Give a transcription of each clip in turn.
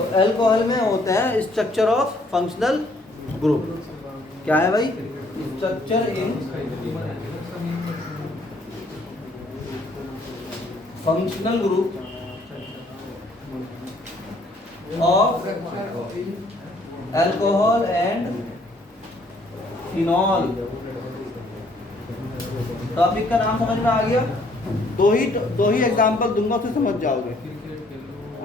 तो अल्कोहल में होता है स्ट्रक्चर ऑफ फंक्शनल ग्रुप। क्या है भाई? Structure in functional group of alcohol and phenol. Topic का नाम समझ में आ गया? दो ही एग्जांपल दूंगा, उससे समझ जाओगे।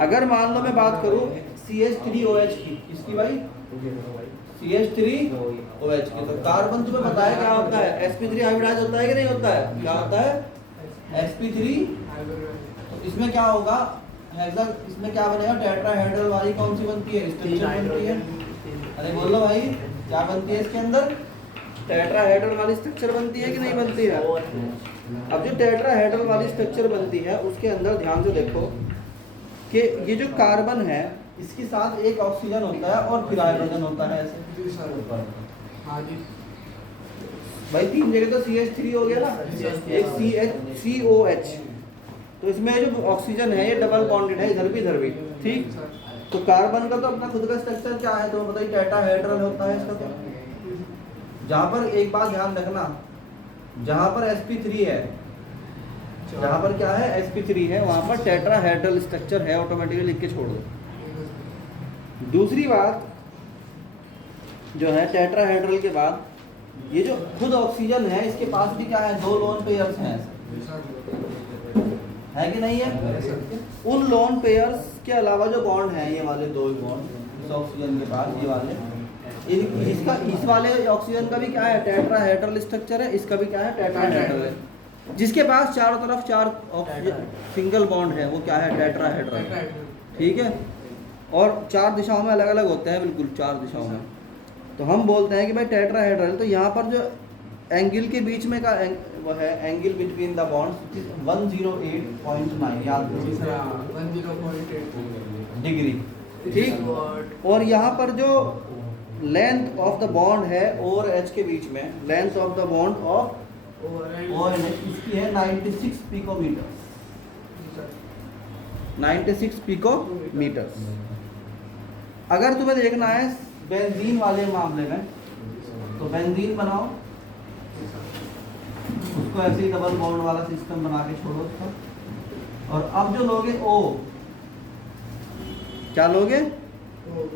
अगर मान लो मैं बात करूं CH3OH की, किसकी भाई? CH3OH की। तो कार्बन तुम्हें पता है क्या होता है? sp3 हाइब्रिडाइज होता है कि नहीं होता है? क्या होता है? sp3। तो इसमें क्या होगा? इसमें क्या बनेगा? टेट्राहेड्रल वाली कौन सी बनती है? स्ट्रक्चर बनती है। अरे बोलो भाई, क्या बनती है इसके अंदर? टेट्राहेड्रल वाली स्ट्रक्चर बनती है कि नहीं बनती है? अब जो टेट्राहेड्रल वाली स्ट्रक्चर बनती है उसके अंदर ध्यान से देखो कि ये जो कार्बन है इसके साथ एक ऑक्सीजन होता है और फिर हाइड्रोजन होता है। ऐसे भाई तीन जगह तो CH3 हो गया ना, एक COH। तो इसमें जो ऑक्सीजन है ये डबल बॉन्डेड है, इधर भी। ठीक, तो कार्बन का तो अपना खुद का स्ट्रक्चर क्या है? तो बताइए, टेट्राहेड्रल होता है इसका। तो जहां पर एक बात ध्यान रखना, जहां पर sp3 है, जहां पर क्या है? sp3 है, वहां पर टेट्राहेड्रल स्ट्रक्चर है, ऑटोमेटिकली लिख के छोड़ दो। दूसरी बात जो है, टेट्राहेड्रल के बाद ये जो खुद ऑक्सीजन है इसके पास भी क्या है? दो लोन पेयर्स हैं, है कि नहीं है? उन लोन पेयर्स के अलावा जो बॉन्ड हैं, ये वाले दो बॉन्ड इस ऑक्सीजन के पास, ये वाले, इसका इस वाले ऑक्सीजन का भी क्या है? टेट्राहेड्रल स्ट्रक्चर है। इसका भी क्या है? टेट्राहेड्रल है। जिसके पास चारों तरफ चार सिंगल बॉन्ड है वो क्या है? टेट्राहेड्रल। ठीक है, और चार दिशाओं में अलग अलग होते हैं, बिल्कुल चार दिशाओं में। तो हम बोलते हैं कि भाई टेट्राहेड्रल। तो यहाँ पर जो एंगल के बीच में का वो है, एंगल बिटवीन द बॉन्ड्स 108.9, याद करो, 108 डिग्री। ठीक, और यहाँ पर जो लेंथ ऑफ द बॉन्ड है और H के बीच में, length of the bond of इसकी है 96 पिकोमीटर। 96 पिकोमीटर। अगर तुम्हें देखना है बेंजीन वाले मामले में, तो बेंजीन बनाओ, उसको ऐसे ही डबल बॉन्ड वाला सिस्टम बना के छोड़ो उसका। और अब जो लोगे O, क्या लोगे?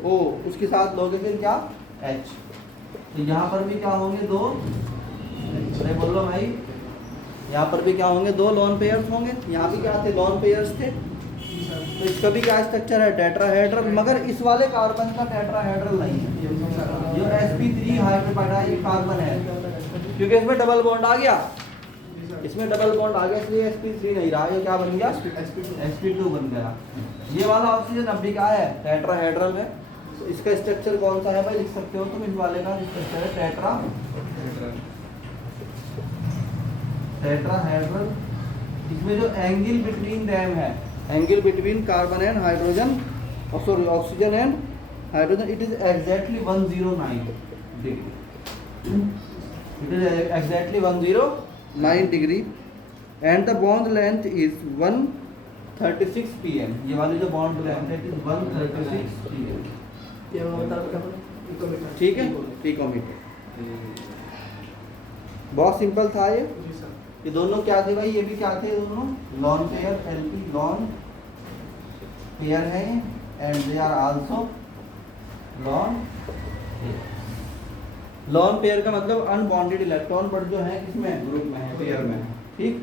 O, उसके साथ लोगे फिर क्या? H। तो यहाँ पर भी क्या होंगे? दो। अरे बोलो भाई, यहाँ पर भी क्या होंगे? दो लोन पेयर्स होंगे। यहाँ भी क्या थे? लोन पेयर्स थे। तो इसका भी क्या स्ट्रक्चर है? टेट्राहेड्रल। मगर इस वाले कार्बन का टेट्राहेड्रल नहीं है, जो sp3 हाइब्रिडाइज्ड कार्बन है, क्योंकि इसमें डबल बॉन्ड आ गया। इसमें डबल बॉन्ड आ गया, इसलिए sp3 नहीं रहा, ये क्या बन गया? sp2 बन गया। ये वाला ऑक्सीजन अब भी क्या है? टेट्राहेड्रल है। तो इसका स्ट्रक्चर कौन सा है भाई? लिख सकते हो तुम, इस वाले का स्ट्रक्चर है टेट्राहेड्रल। इसमें जो एंगल बिटवीन देम है, angle between carbon and hydrogen, sorry oxygen and hydrogen, it is exactly 109 degree. It is exactly 109 degree and the bond length is 136 pm। ये वाली जो बॉन्ड लेंथ है इट इज 136 pm। ठीक है, picometre. बहुत simple था ये दोनों क्या थे भाई? ये भी क्या थे? दोनों लॉन पेयर, एल्की लॉन पेयर है, and they are also lone pair. Lone pair का मतलब अनबॉन्डेड इलेक्ट्रॉन, बट जो है किसमें? ग्रुप में है, पेयर में है। ठीक।